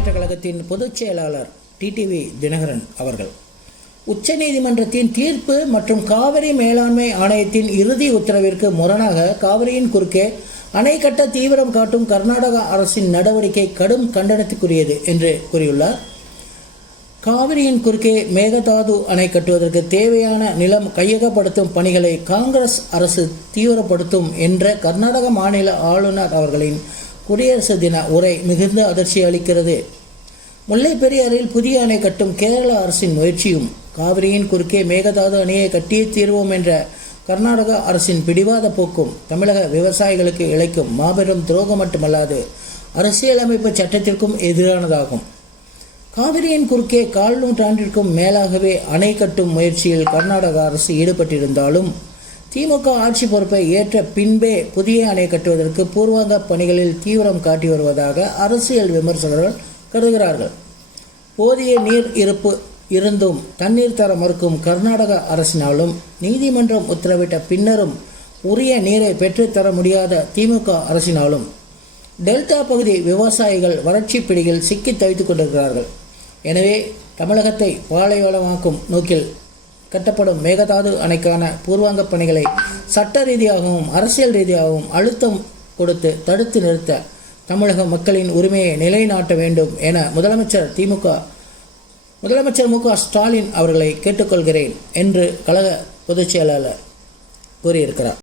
கழகத்தின் பொதுச் செயலாளர் டிடிவி தினகரன் அவர்கள். உச்சநீதிமன்றத்தின் தீர்ப்பு மற்றும் காவிரி மேலாண்மை ஆணையத்தின் இறுதி உத்தரவிற்கு முரணாக காவிரியின் குறுக்கே அணை கட்ட தீவிரம் காட்டும் கர்நாடக அரசின் நடவடிக்கை கடும் கண்டனத்துக்குரியது என்று கூறியுள்ளார். காவிரியின் குறுக்கே மேகதாது அணை கட்டுவதற்கு தேவையான நிலம் கையகப்படுத்தும் பணிகளை காங்கிரஸ் அரசு தீவிரப்படுத்தும் என்ற கர்நாடக மாநில ஆளுநர் அவர்களின் குடியரசு தின உரை மிகுந்த அதிர்ச்சி அளிக்கிறது. முல்லை பெரியாறில் புதிய அணை கட்டும் கேரள அரசின் முயற்சியும் காவிரியின் குறுக்கே மேகதாது அணையை கட்டியே தீர்வோம் என்ற கர்நாடக அரசின் பிடிவாத போக்கும் தமிழக விவசாயிகளுக்கு இழைக்கும் மாபெரும் துரோகம் மட்டுமல்லாது அரசியலமைப்பு சட்டத்திற்கும் எதிரானதாகும். காவிரியின் குறுக்கே கால் நூற்றாண்டிற்கும் மேலாகவே அணை கட்டும் முயற்சியில் கர்நாடக அரசு ஈடுபட்டிருந்தாலும் திமுக ஆட்சி பொறுப்பை ஏற்ற பின்பே புதிய அணை கட்டுவதற்கு பூர்வாங்க பணிகளில் தீவிரம் காட்டி வருவதாக அரசியல் விமர்சகர்கள் கருதுகிறார்கள். போதிய நீர் இருப்பு இருந்தும் தண்ணீர் தர மறுக்கும் கர்நாடக அரசினாலும் நீதிமன்றம் உத்தரவிட்ட பின்னரும் உரிய நீரை பெற்றுத்தர முடியாத திமுக அரசினாலும் டெல்டா பகுதி விவசாயிகள் வறட்சி பிடியில் சிக்கி தவித்துக் கொண்டிருக்கிறார்கள். எனவே தமிழகத்தை பாலைவளமாக்கும் நோக்கில் கட்டப்படும் மேகதாது அணைக்கான பூர்வாங்க பணிகளை சட்ட ரீதியாகவும் அரசியல் ரீதியாகவும் அழுத்தம் கொடுத்து தடுத்து நிறுத்த தமிழக மக்களின் உரிமையை நிலைநாட்ட வேண்டும் என முதலமைச்சர் திமுக முதலமைச்சர் மு ஸ்டாலின் அவர்களை கேட்டுக்கொள்கிறேன் என்று கழக பொதுச் செயலாளர் கூறியிருக்கிறார்.